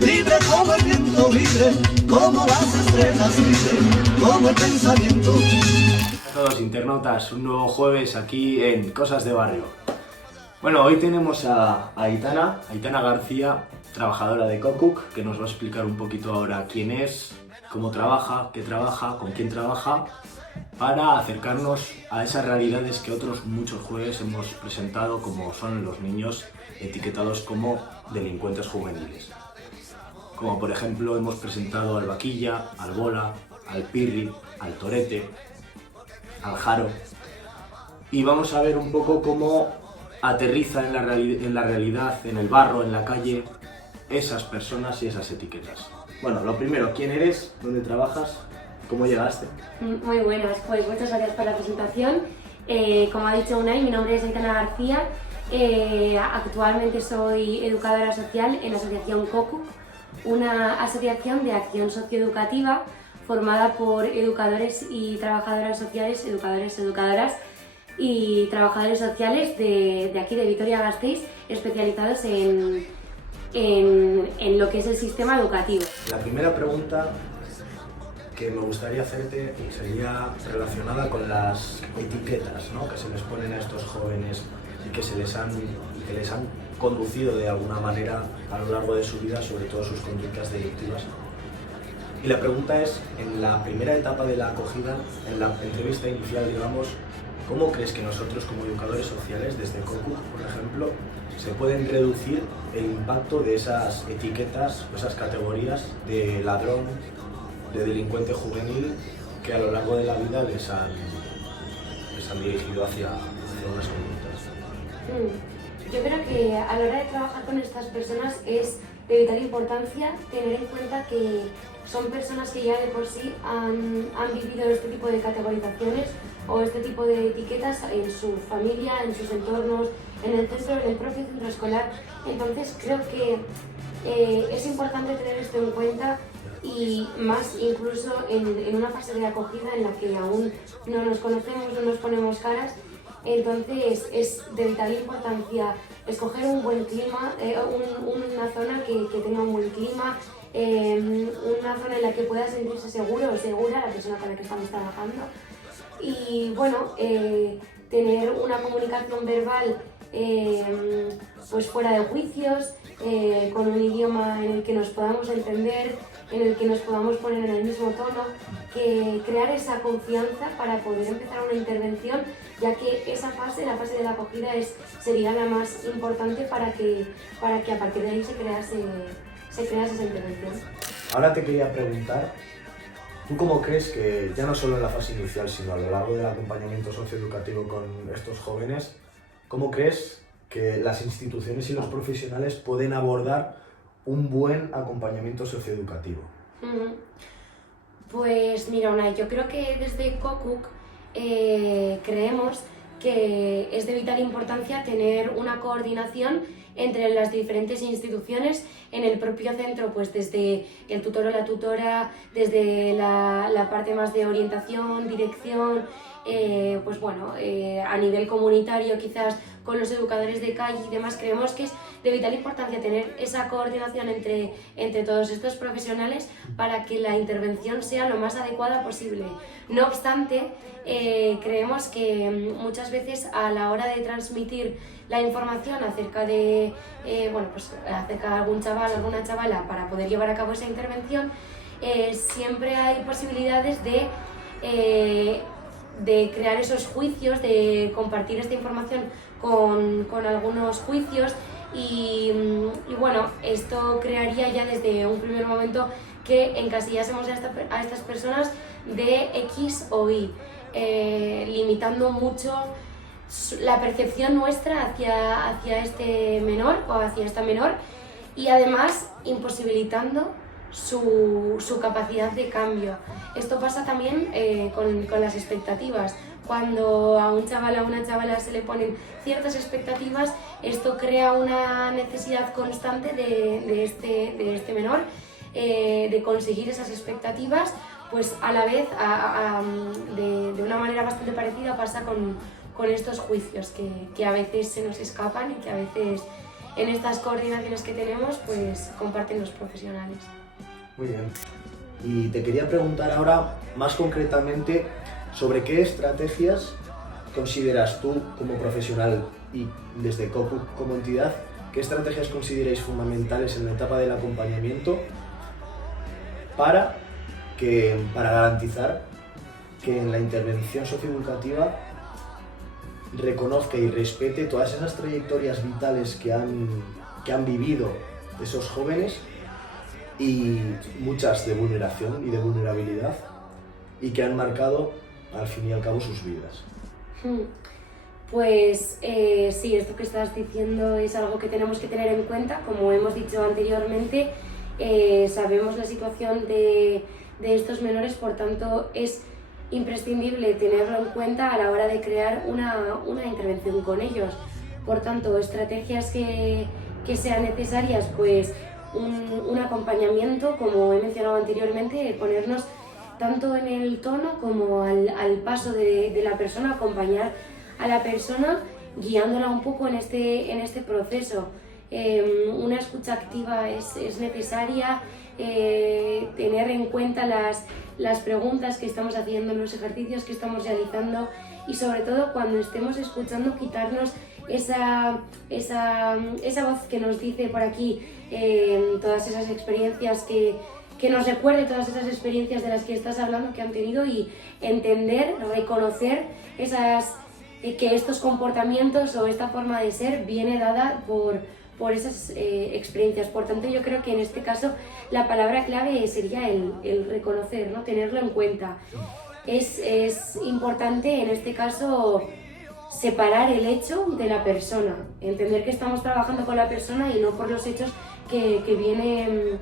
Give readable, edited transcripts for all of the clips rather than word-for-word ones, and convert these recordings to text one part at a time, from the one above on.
libre como el viento, libre como las estrellas, libre como el pensamiento. A todos internautas, un nuevo jueves aquí en Cosas de Barrio. Bueno, hoy tenemos a Aitana García, trabajadora de Cocook, que nos va a explicar un poquito ahora quién es, cómo trabaja, qué trabaja, con quién trabaja, para acercarnos a esas realidades que otros muchos jueves hemos presentado, como son los niños etiquetados como delincuentes juveniles. Como por ejemplo hemos presentado al Vaquilla, al Bola, al Pirri, al Torete, al Jaro. Y vamos a ver un poco cómo aterriza en la realidad, en el barro, en la calle, esas personas y esas etiquetas. Bueno, lo primero, ¿quién eres? ¿Dónde trabajas? ¿Cómo llegaste? Muy buenas, pues muchas gracias por la presentación. Como ha dicho Unai, mi nombre es Aitana García. Actualmente soy educadora social en la asociación Cocook, una asociación de acción socioeducativa formada por educadores y trabajadoras sociales, educadoras y trabajadores sociales de aquí de Vitoria-Gasteiz, especializados en lo que es el sistema educativo. La primera pregunta que me gustaría hacerte sería relacionada con las etiquetas, ¿no?, que se les ponen a estos jóvenes y que les han conducido de alguna manera a lo largo de su vida, sobre todo sus conductas delictivas. Y la pregunta es, en la primera etapa de la acogida, en la entrevista inicial, digamos, ¿cómo crees que nosotros como educadores sociales, desde Cocook, por ejemplo, se pueden reducir el impacto de esas etiquetas, esas categorías de ladrón, de delincuente juvenil, que a lo largo de la vida les han dirigido hacia unas conductas? Yo creo que a la hora de trabajar con estas personas es de vital importancia tener en cuenta que son personas que ya de por sí han vivido este tipo de categorizaciones o este tipo de etiquetas en su familia, en sus entornos, en el propio centro escolar. Entonces creo que es importante tener esto en cuenta, y más incluso en una fase de acogida en la que aún no nos conocemos, no nos ponemos caras. Entonces es de vital importancia escoger un buen clima, una zona que tenga un buen clima, una zona en la que pueda sentirse seguro o segura la persona con la que estamos trabajando. Y bueno, tener una comunicación verbal pues fuera de juicios, con un idioma en el que nos podamos entender, en el que nos podamos poner en el mismo tono, que crear esa confianza para poder empezar una intervención, ya que esa fase, la fase de la acogida, sería la más importante para que a partir de ahí se crease esa intervención. Ahora te quería preguntar, ¿tú cómo crees que, ya no solo en la fase inicial, sino a lo largo del acompañamiento socioeducativo con estos jóvenes, cómo crees que las instituciones y los profesionales pueden abordar un buen acompañamiento socioeducativo? Pues mira, Unai, yo creo que desde Cocook creemos que es de vital importancia tener una coordinación entre las diferentes instituciones en el propio centro, pues desde el tutor o la tutora, desde la parte más de orientación, dirección, pues bueno, a nivel comunitario quizás con los educadores de calle y demás. Creemos que es de vital importancia tener esa coordinación entre todos estos profesionales para que la intervención sea lo más adecuada posible. No obstante, creemos que muchas veces a la hora de transmitir la información acerca de acerca de algún chaval, alguna chavala, para poder llevar a cabo esa intervención, siempre hay posibilidades de crear esos juicios, de compartir esta información con algunos juicios y bueno, esto crearía ya desde un primer momento que encasillásemos a estas personas de X o Y, limitando mucho la percepción nuestra hacia este menor o hacia esta menor, y además imposibilitando su capacidad de cambio. Esto pasa también con las expectativas. Cuando a un chaval o a una chavala se le ponen ciertas expectativas, esto crea una necesidad constante de este menor de conseguir esas expectativas, pues a la vez de una manera bastante parecida pasa con estos juicios que a veces se nos escapan y que a veces en estas coordinaciones que tenemos, pues comparten los profesionales. Muy bien. Y te quería preguntar ahora más concretamente sobre qué estrategias consideras tú como profesional y desde COCUC como entidad, qué estrategias consideráis fundamentales en la etapa del acompañamiento para garantizar que en la intervención socioeducativa reconozca y respete todas esas trayectorias vitales que han vivido esos jóvenes y muchas de vulneración y de vulnerabilidad y que han marcado al fin y al cabo sus vidas. Pues sí, esto que estás diciendo es algo que tenemos que tener en cuenta. Como hemos dicho anteriormente, sabemos la situación de estos menores, por tanto es imprescindible tenerlo en cuenta a la hora de crear una intervención con ellos. Por tanto, estrategias que sean necesarias, pues un acompañamiento, como he mencionado anteriormente, ponernos tanto en el tono como al paso de la persona, acompañar a la persona guiándola un poco en este proceso. Una escucha activa es necesaria, tener en cuenta las preguntas que estamos haciendo, los ejercicios que estamos realizando y sobre todo cuando estemos escuchando quitarnos esa voz que nos dice por aquí todas esas experiencias que nos recuerde todas esas experiencias de las que estás hablando que han tenido y entender, reconocer que estos comportamientos o esta forma de ser viene dada por esas experiencias. Por tanto, yo creo que en este caso la palabra clave sería el reconocer, ¿no? Tenerlo en cuenta. Es importante en este caso separar el hecho de la persona, entender que estamos trabajando con la persona y no por los hechos que vienen,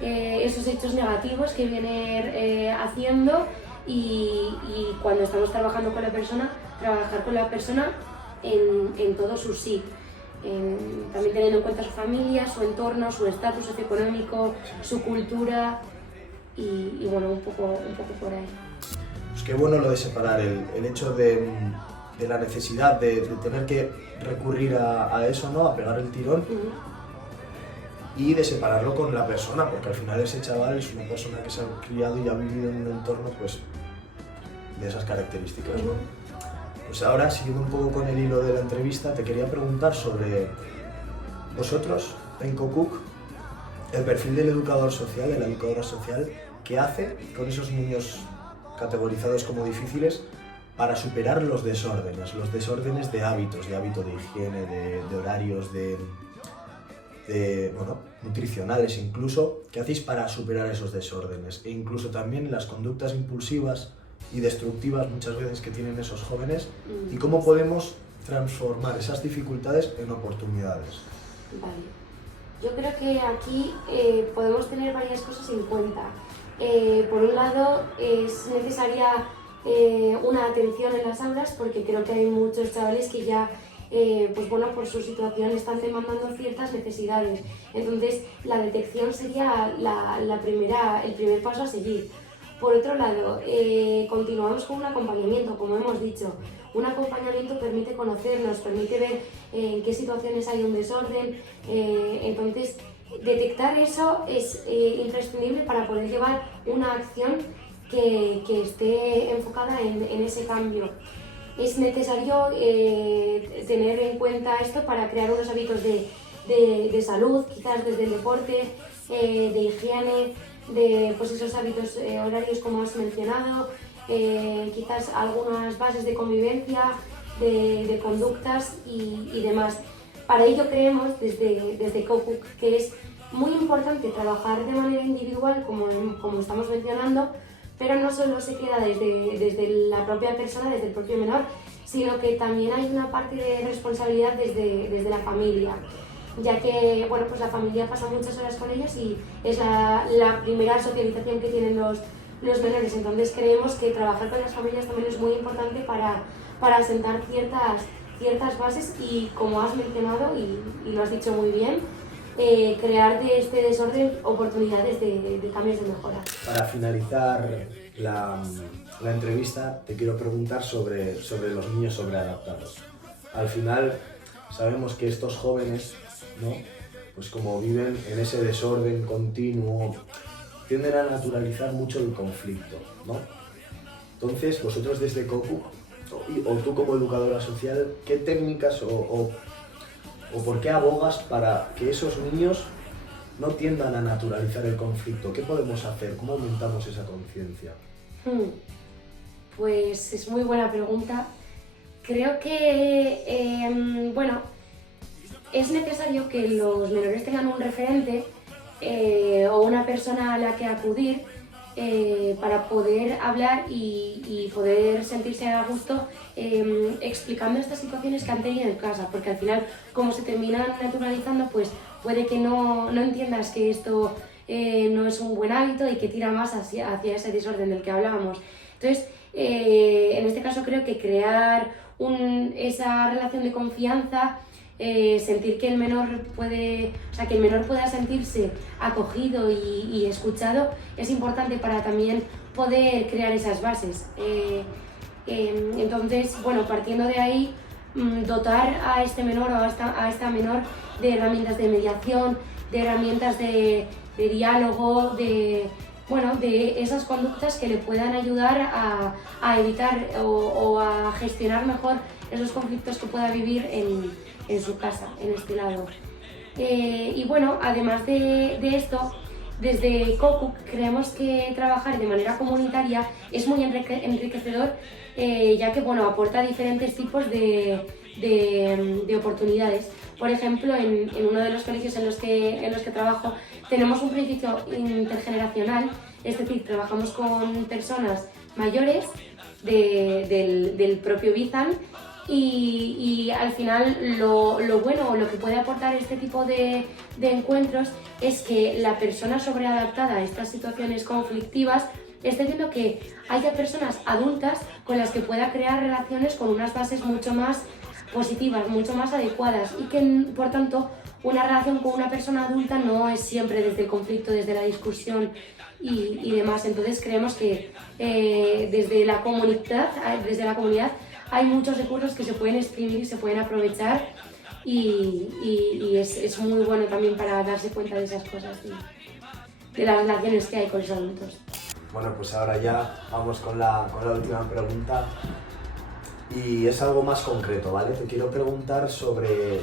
esos hechos negativos que viene haciendo y cuando estamos trabajando con la persona, trabajar con la persona en todo su sí. También teniendo en cuenta su familia, su entorno, su estatus socioeconómico, su cultura y bueno, un poco por ahí. Pues qué bueno lo de separar el hecho de la necesidad de tener que recurrir a eso, ¿no? A pegar el tirón y de separarlo con la persona, porque al final ese chaval es una persona que se ha criado y ha vivido en un entorno pues de esas características, ¿no? Pues ahora, siguiendo un poco con el hilo de la entrevista, te quería preguntar sobre vosotros, en COCUC, el perfil del educador social, de la educadora social, ¿qué hace con esos niños categorizados como difíciles para superar los desórdenes de hábitos, de hábito de higiene, de horarios, de nutricionales incluso? ¿Qué hacéis para superar esos desórdenes? E incluso también las conductas impulsivas y destructivas muchas veces que tienen esos jóvenes y cómo podemos transformar esas dificultades en oportunidades. Vale. Yo creo que aquí podemos tener varias cosas en cuenta. Por un lado, es necesaria una atención en las aulas porque creo que hay muchos chavales que ya por su situación están demandando ciertas necesidades. Entonces, la detección sería el primer paso a seguir. Por otro lado, continuamos con un acompañamiento, como hemos dicho. Un acompañamiento permite conocernos, permite ver en qué situaciones hay un desorden. Entonces, detectar eso es imprescindible para poder llevar una acción que esté enfocada en ese cambio. Es necesario tener en cuenta esto para crear unos hábitos de salud, quizás desde el deporte, de higiene, de pues esos hábitos horarios como has mencionado, quizás algunas bases de convivencia, de conductas y demás. Para ello creemos desde COCUC que es muy importante trabajar de manera individual, como estamos mencionando, pero no solo se queda desde la propia persona, desde el propio menor, sino que también hay una parte de responsabilidad desde la familia, ya que pues la familia pasa muchas horas con ellos y es la primera socialización que tienen los menores. Entonces creemos que trabajar con las familias también es muy importante para asentar ciertas bases y, como has mencionado y lo has dicho muy bien, crear de este desorden oportunidades de cambios de mejora. Para finalizar la entrevista, te quiero preguntar sobre los niños sobreadaptados. Al final, sabemos que estos jóvenes ¿no? Pues como viven en ese desorden continuo, tienden a naturalizar mucho el conflicto, ¿no? Entonces, vosotros desde COCUC, o tú como educadora social, ¿qué técnicas o por qué abogas para que esos niños no tiendan a naturalizar el conflicto? ¿Qué podemos hacer? ¿Cómo aumentamos esa conciencia? Pues es muy buena pregunta. Creo que, bueno, es necesario que los menores tengan un referente o una persona a la que acudir para poder hablar y poder sentirse a gusto explicando estas situaciones que han tenido en casa, porque al final, como se terminan naturalizando, pues puede que no entiendas que esto no es un buen hábito y que tira más hacia ese desorden del que hablábamos. Entonces, en este caso creo que crear esa relación de confianza, sentir que el menor pueda sentirse acogido y escuchado, es importante para también poder crear esas bases. Entonces, bueno, partiendo de ahí, dotar a este menor o a esta menor de herramientas de mediación, de herramientas de diálogo, de esas conductas que le puedan ayudar a evitar o a gestionar mejor esos conflictos que pueda vivir en su casa, en este lado. Y bueno, además de esto, desde COCUC creemos que trabajar de manera comunitaria es muy enriquecedor, ya que bueno, aporta diferentes tipos de oportunidades. Por ejemplo, en uno de los colegios en los que trabajo tenemos un principio intergeneracional, es decir, trabajamos con personas mayores del propio Bizan y al final lo bueno o lo que puede aportar este tipo de encuentros es que la persona sobreadaptada a estas situaciones conflictivas esté viendo que haya personas adultas con las que pueda crear relaciones con unas bases mucho más positivas, mucho más adecuadas y que, por tanto, una relación con una persona adulta no es siempre desde el conflicto, desde la discusión y demás. Entonces creemos que desde la comunidad hay muchos recursos que se pueden exprimir y se pueden aprovechar y es muy bueno también para darse cuenta de esas cosas, de las relaciones que hay con los adultos. Bueno, pues ahora ya vamos con la última pregunta y es algo más concreto, ¿vale? Te quiero preguntar sobre,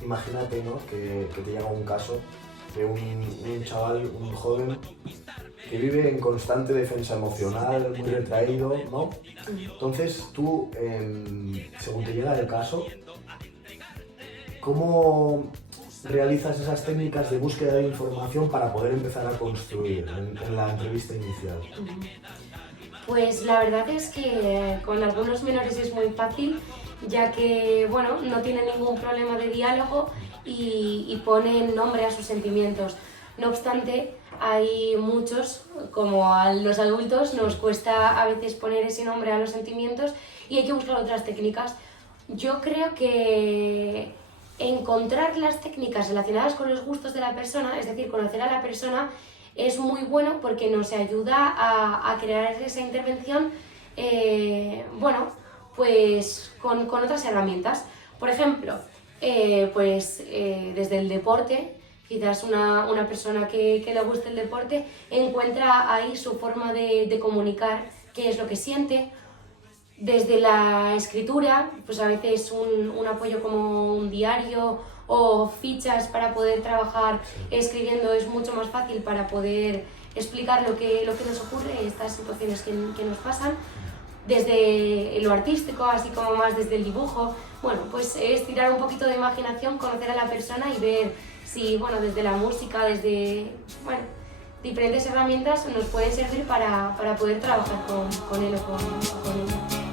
imagínate, ¿no?, que te llega un caso de un chaval, un joven que vive en constante defensa emocional, muy retraído, ¿no? Entonces tú, según te llega el caso, ¿cómo realizas esas técnicas de búsqueda de información para poder empezar a construir en la entrevista inicial? Pues la verdad es que con algunos menores es muy fácil, ya que bueno, no tienen ningún problema de diálogo y ponen nombre a sus sentimientos. No obstante, hay muchos, como a los adultos, nos cuesta a veces poner ese nombre a los sentimientos y hay que buscar otras técnicas. Yo creo que encontrar las técnicas relacionadas con los gustos de la persona, es decir, conocer a la persona, es muy bueno porque nos ayuda a crear esa intervención pues con otras herramientas. Por ejemplo, desde el deporte, quizás una persona que le guste el deporte encuentra ahí su forma de comunicar qué es lo que siente. Desde la escritura, pues a veces un apoyo como un diario o fichas para poder trabajar escribiendo es mucho más fácil para poder explicar lo que nos ocurre, estas situaciones que nos pasan. Desde lo artístico, así como más desde el dibujo, bueno, pues es tirar un poquito de imaginación, conocer a la persona y ver si, bueno, desde la música, desde, bueno, diferentes herramientas nos pueden servir para poder trabajar con él o con ella.